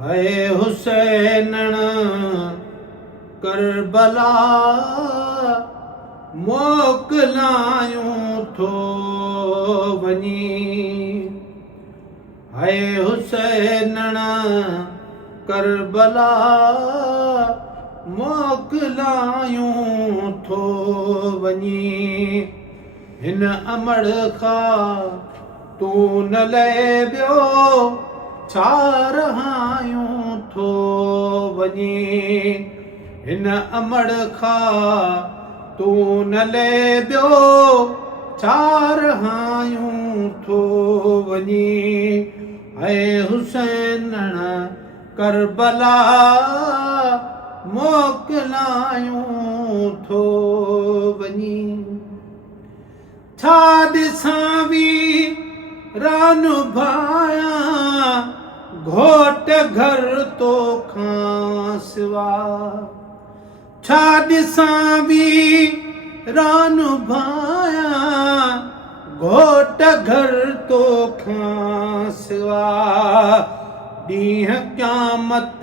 है हुसैन करबला मोकलायूं थो वञी। है हुसैन करबला मोकलायूं थो वञी। हिन अमड़ खां तूं न लहे ॿियो छा रहायूं थो वञी। हिन अमड़ खां तूं न लहे ॿियो छा रहायूं थो वञी। है हुसैन करबला मोकलायूं थो वञी। छा ॾिसां वीरान भायां घोट घर तोखां सिवा। छा ॾिसां वीरान भायां घोट घर तोखां सिवा। ॾींहं क़यामत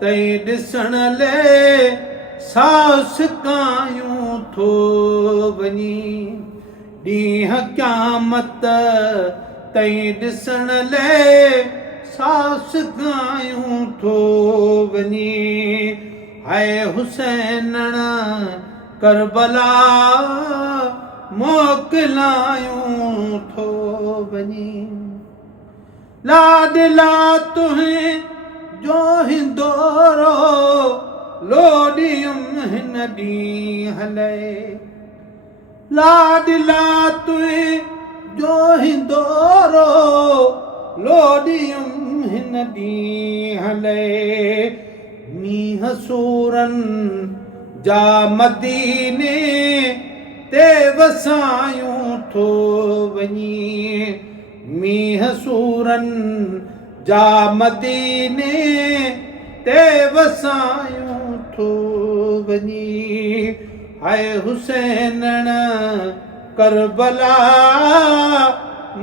तईं ॾिसण लाइ सास कायूं थो वञी। ॾींहं क़यामत तईं ॾिसण लाइ सास कायूं थो वञी। है हुसैन करबला मोकलायूं थो वञी। लाडला तुहें जो हिंदोरो लोॾियुम हिन ॾींहं लाइ। लाडला तुहें जो हिंदोरो लोॾियुम हिन ॾींहं लाइ। मींहं सूरनि जा मदीने ते वसायूं थो वञी। मींहं सूरनि जा मदीने ते वसायूं थो वञी। है हुसैन करबला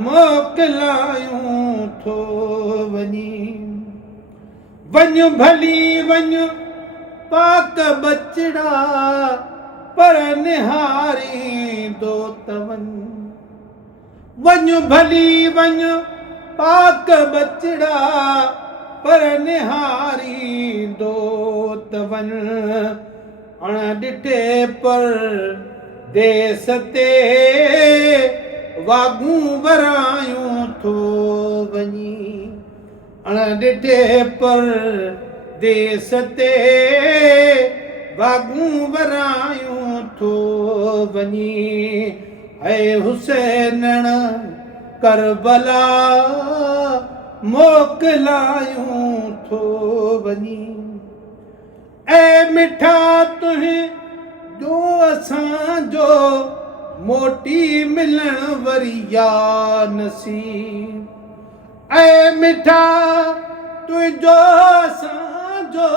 मोकलायूं थो वञी। वञ भली वञ पाक बचड़ा पर निहारींदो तवन। वञ भली वञ पाक बचड़ा पर निहारींदो तवन। अण ॾिठे पर देस ते वागूं वरायूं थो वञी। अण ॾिठे पर देस ते वागूं वरायूं थो वञी। है हुसैन करबला मोकलायूं थो वञी। ऐ मिठा तुहें जो असांजो मोटी मिलण वरी या नसीब। ऐ मिठा तुंहिंजो असांजो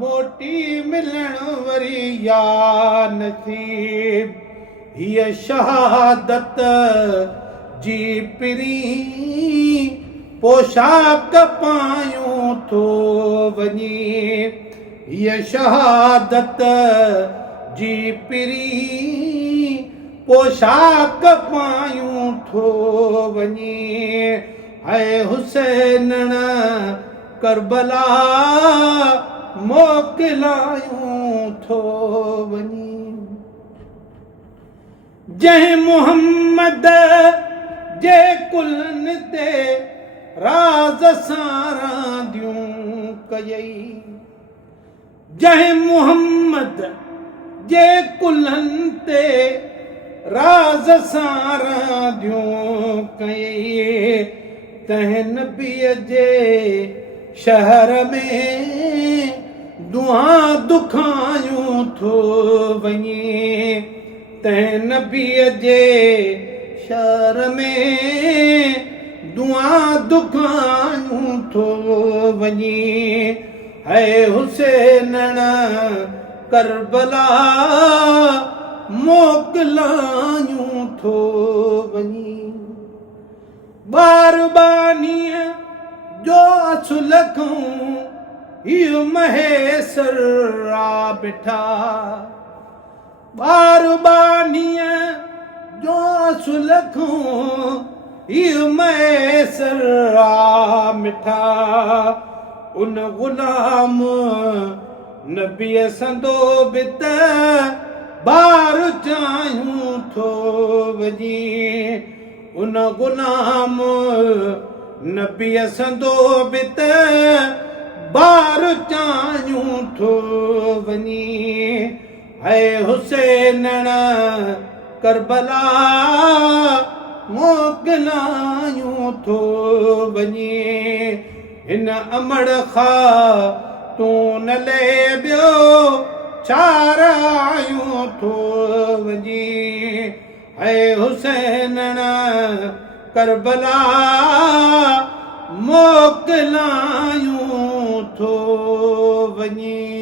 मोटी मिलण वरी या नसीब। हीअ शहादत जी पिरी पोशाक पायूं थो वञी। हीअ शहादत जी पिरी पोशाक पायूं थो वञी। है हुसैन करबला मोकलायूं थो वञी। जंहिं मुहम्मद जे कुलनि ते राज़ सां रांदियूं कयई। जंहिं मुहम्मद जे कुलनि ते राज़ सां रांदियूं कयई। तंहिं नबीअ जे शहर में दुआ दुखायूं थो वञी। तंहिं नबीअ जे शहर में दुआ दुखायूं थो वञी। है हुसैन करबला मोकलायूं थो वञी। बारबानीअ जो असुलखूं इहो महेसर आ बिठा ॿार बानीअ जो असुलखूं इहो महेसर आ मिठा उन ग़ुलाम नबीअ संदो बि त ॿार चाहियूं थो वञी उन ग़ुलाम नबीअ संदो बि त ॿार चाहियूं थो वञी है हुसैन करबला मोकिलायूं थो वञी हिन अमड़ ख़ातून ले ॿियो छारायूं थो वञी है हुसैन करबला मोकिलायूं थो वञी।